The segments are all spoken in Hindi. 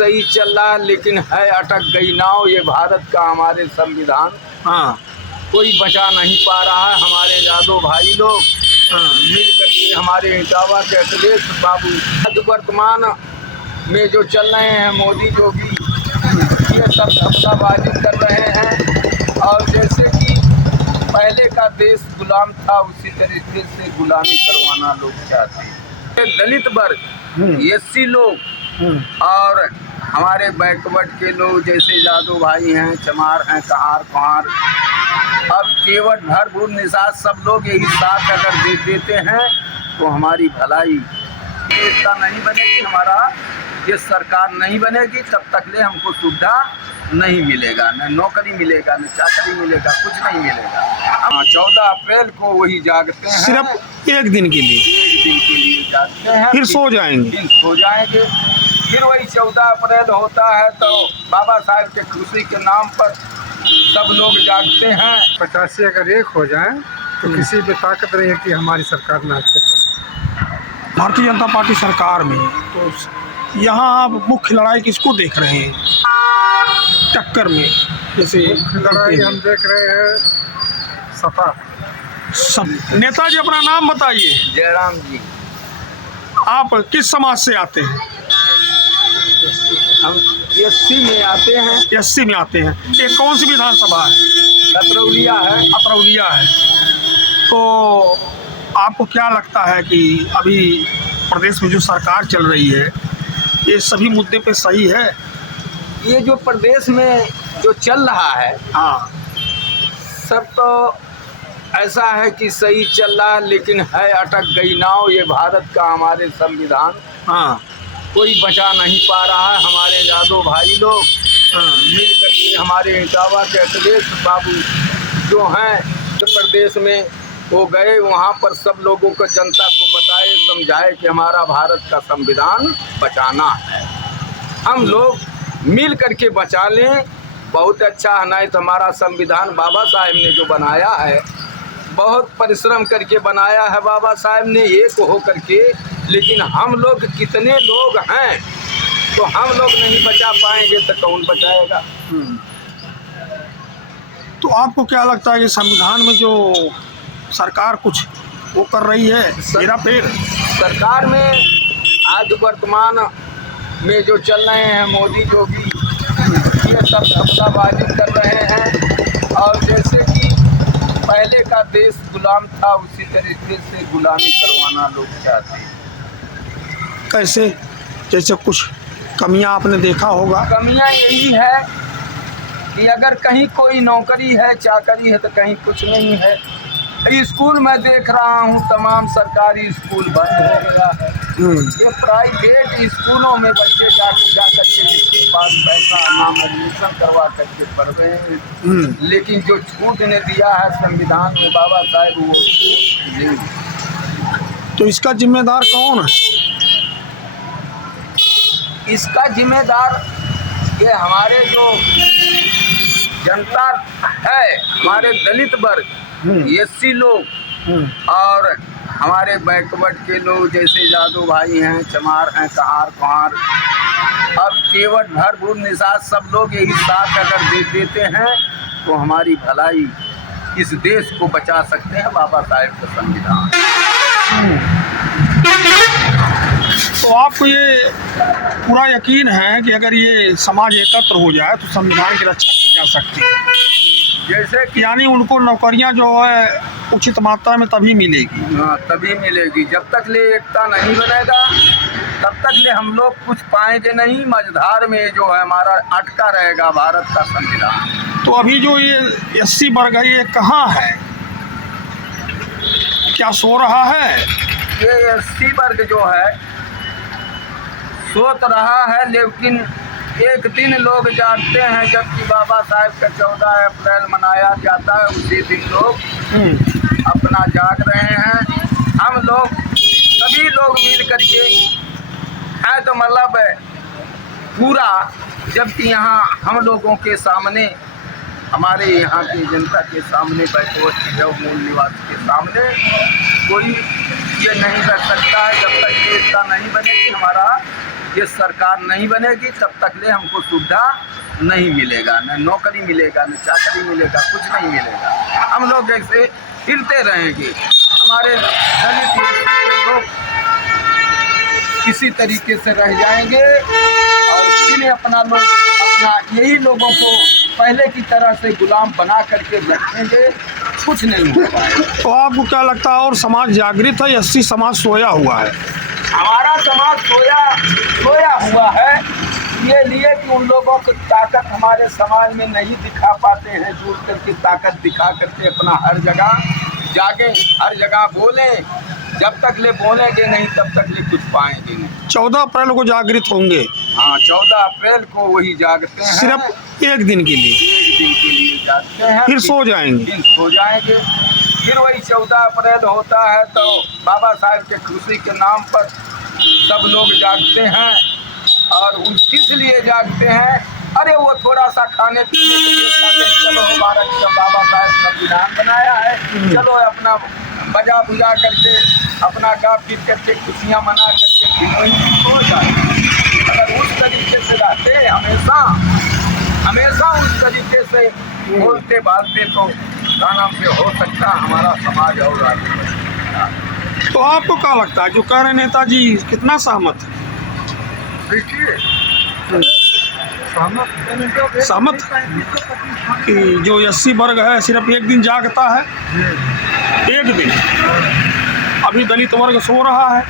सही चल रहा है, लेकिन है अटक गई नाव ये भारत का हमारे संविधान। हाँ कोई बचा नहीं पा रहा है। हमारे यादव भाई लोग मिल करके हमारे इटावा के अखिलेश बाबू आज वर्तमान में जो चल रहे हैं मोदी जोगी, ये सब धप्पाबाजी कर रहे हैं। और जैसे कि पहले का देश गुलाम था, उसी तरीके से गुलामी करवाना लोग चाहते हैं। दलित वर्ग, एससी लोग और हमारे बैकवर्ड के लोग जैसे यादव भाई हैं, चमार हैं, कहार कुहार, अब केवट भर भूर निषाद सब लोग यही साथ अगर दे देते हैं तो हमारी भलाई एकता नहीं बनेगी, हमारा ये सरकार नहीं बनेगी, तब तक ले हमको सुविधा नहीं मिलेगा, न नौकरी मिलेगा, न चाकरी मिलेगा, कुछ नहीं मिलेगा। हम 14 अप्रैल को वही जागते हैं, सिर्फ एक दिन के लिए, एक दिन के लिए जागते हैं, फिर सो जाएंगे। फिर सो जाएंगे। फिर वही 14 अप्रैल होता है तो बाबा साहब के खुशी के नाम पर सब लोग जागते हैं। 85 अगर एक हो जाए तो किसी पे ताकत नहीं है कि हमारी सरकार ना चले। भारतीय जनता पार्टी सरकार में तो यहाँ आप मुख्य लड़ाई किसको देख रहे हैं टक्कर में? जैसे लड़ाई हम देख रहे हैं सपा। नेताजी अपना नाम बताइए। जयराम जी। आप किस समाज से आते हैं? हम एससी में आते हैं। एससी में आते हैं। ये कौन सी विधानसभा है? अतरौलिया है। अतरौलिया है। तो आपको क्या लगता है कि अभी प्रदेश में जो सरकार चल रही है ये सभी मुद्दे पे सही है? ये जो प्रदेश में जो चल रहा है, हाँ, सब तो ऐसा है कि सही चल रहा है, लेकिन है अटक गई नाव ये भारत का हमारे संविधान। हाँ, कोई बचा नहीं पा रहा है। हमारे यादव भाई लोग मिल करके हमारे इटावा के अखिलेश बाबू जो हैं उत्तर प्रदेश में वो गए, वहाँ पर सब लोगों को, जनता को बताए समझाए कि हमारा भारत का संविधान बचाना है, हम लोग मिल करके बचा लें। बहुत अच्छा है, नहीं तो हमारा संविधान बाबा साहब ने जो बनाया है, बहुत परिश्रम करके बनाया है बाबा साहब ने एक हो करके, लेकिन हम लोग कितने लोग हैं तो हम लोग नहीं बचा पाएंगे तो कौन बचाएगा। तो आपको क्या लगता है कि संविधान में जो सरकार कुछ वो कर रही है मेरा पेड़? सरकार में आज वर्तमान में जो चल रहे हैं मोदी जोगी, ये सब धप्पाबाजी कर रहे हैं। और जैसे कि पहले का देश गुलाम था, उसी तरीके से गुलामी करवाना लोग चाहते हैं। कैसे? जैसे कुछ कमियां आपने देखा होगा। कमियां यही है कि अगर कहीं कोई नौकरी है, चाकरी है, तो कहीं कुछ नहीं है। स्कूल में देख रहा हूँ तमाम सरकारी स्कूल बंद हो गया है। ये प्राइवेट स्कूलों में बच्चे जा करके जिसके पास पैसा नाम एडमिशन करवा करके पढ़ रहे हैं, लेकिन जो छूट ने दिया है संविधान में बाबा साहब वो नहीं। तो इसका जिम्मेदार कौन है? इसका जिम्मेदार ये हमारे जो जनता है, हमारे दलित वर्ग, एससी लोग और हमारे बैकवर्ड के लोग जैसे यादव भाई हैं, चमार हैं, कहार कुहार, अब केवट भर भूर निषाद सब लोग यही साथ अगर दे देते हैं तो हमारी भलाई, इस देश को बचा सकते हैं बाबा साहेब का संविधान। तो आपको ये पूरा यकीन है कि अगर ये समाज एकत्र हो जाए तो संविधान की रक्षा की जा सकती है? जैसे कि यानी उनको नौकरियां जो है उचित मात्रा में तभी मिलेगी। हाँ, तभी मिलेगी। जब तक ले एकता नहीं बनेगा तब तक ले हम लोग कुछ पाएंगे नहीं। मझधार में जो है हमारा अटका रहेगा भारत का संविधान। तो अभी जो ये एससी वर्ग है ये कहाँ है? क्या सो रहा है? ये एससी वर्ग जो है सोच रहा है, लेकिन एक दिन लोग जागते हैं जबकि बाबा साहब का 14 अप्रैल मनाया जाता है, उसी दिन लोग अपना जाग रहे हैं। हम लोग सभी लोग मिल करके है तो मतलब पूरा, जबकि यहाँ हम लोगों के सामने, हमारे यहाँ की जनता के सामने, बैकवर्ड मूल निवासी के सामने कोई ये नहीं कर सकता है जब तक एकता नहीं बनेगी, हमारा ये सरकार नहीं बनेगी तब तक ले हमको सुविधा नहीं मिलेगा, न नौकरी मिलेगा, न चाकरी मिलेगा, कुछ नहीं मिलेगा। हम लोग ऐसे फिरते रहेंगे। हमारे दलित के लोग किसी तरीके से रह जाएंगे और इन्हें अपना यही लोगों को पहले की तरह से गुलाम बना करके रखेंगे, कुछ नहीं हो पाएगा। तो आपको क्या लगता है और समाज जागृत है या एससी समाज सोया हुआ है? हमारा समाज सोया हुआ है, ये लिए कि उन लोगों की ताकत हमारे समाज में नहीं दिखा पाते हैं। जुड़ करके ताकत दिखा करके अपना हर जगह जागे, हर जगह बोले। जब तक ले बोलेंगे नहीं तब तक ले कुछ पाएंगे नहीं। 14 अप्रैल को जागृत होंगे। हाँ, 14 अप्रैल को वही जागते हैं, सिर्फ एक दिन के लिए, एक दिन के लिए जागते हैं, फिर सो जाएंगे। फिर सो जाएंगे। फिर वही 14 अप्रैल होता है तो बाबा साहेब के खुशी के नाम पर सब लोग जागते हैं। और किस लिए जागते हैं? अरे वो थोड़ा सा खाने पीने के लिए खाते, चलो हमारा बाबा साहेब संविधान बनाया है, चलो अपना बजा बुझा करके अपना गा फिर करके खुशियाँ मना करके फिर वहीं सो जाए। अगर उस तरीके से रहते हमेशा उस तरीके से बोलते बालते तो गाना से हो सकता हमारा समाज और आगे बढ़ेगा। तो आपको क्या लगता है जो कह रहे नेताजी कितना सहमत है? देखिए, सहमत कि जो 80 वर्ग है सिर्फ एक दिन जागता है, एक दिन। अभी दलित वर्ग सो रहा है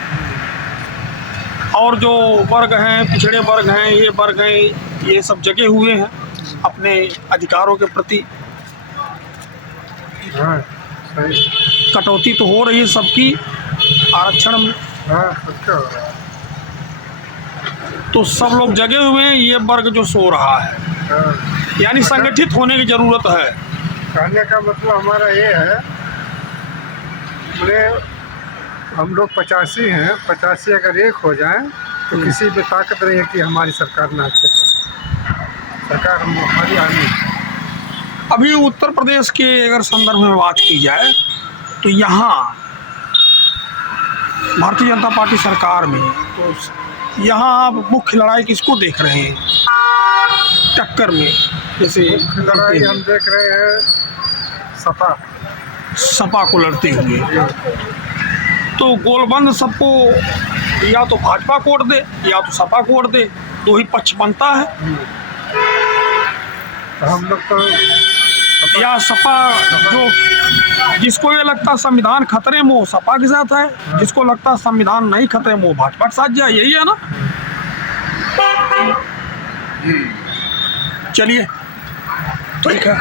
और जो वर्ग हैं, पिछड़े वर्ग हैं, ये वर्ग हैं, ये सब जगे हुए हैं अपने अधिकारों के प्रति। हाँ, सही। कटौती तो हो रही है सबकी आरक्षण में, हाँ, सबका हो रहा है। तो सब लोग जगे हुए हैं, ये वर्ग जो सो रहा है। हाँ, यानी संगठित होने की जरूरत है। कहने का मतलब हमारा ये है, बोले हम लोग 85 हैं, 85 अगर एक हो जाएं तो किसी में ताकत नहीं है कि हमारी सरकार ना चले। सरकार हमारी आनी। अभी उत्तर प्रदेश के अगर संदर्भ में बात की जाए तो यहाँ भारतीय जनता पार्टी सरकार में, तो यहाँ आप मुख्य लड़ाई किसको देख रहे हैं टक्कर में? जैसे लड़ाई हम देख रहे हैं सपा को लड़ते हुए। तो गोलबंद सबको या तो भाजपा को वोट दे या तो सपा को वोट दे, दो ही पक्ष बनता है। हम लोग तो या सपा, जो जिसको ये लगता संविधान खतरे में वो सपा के साथ है, जिसको लगता संविधान नहीं खतरे में वो भाजपा के साथ जाए, यही है ना? चलिए, ठीक है।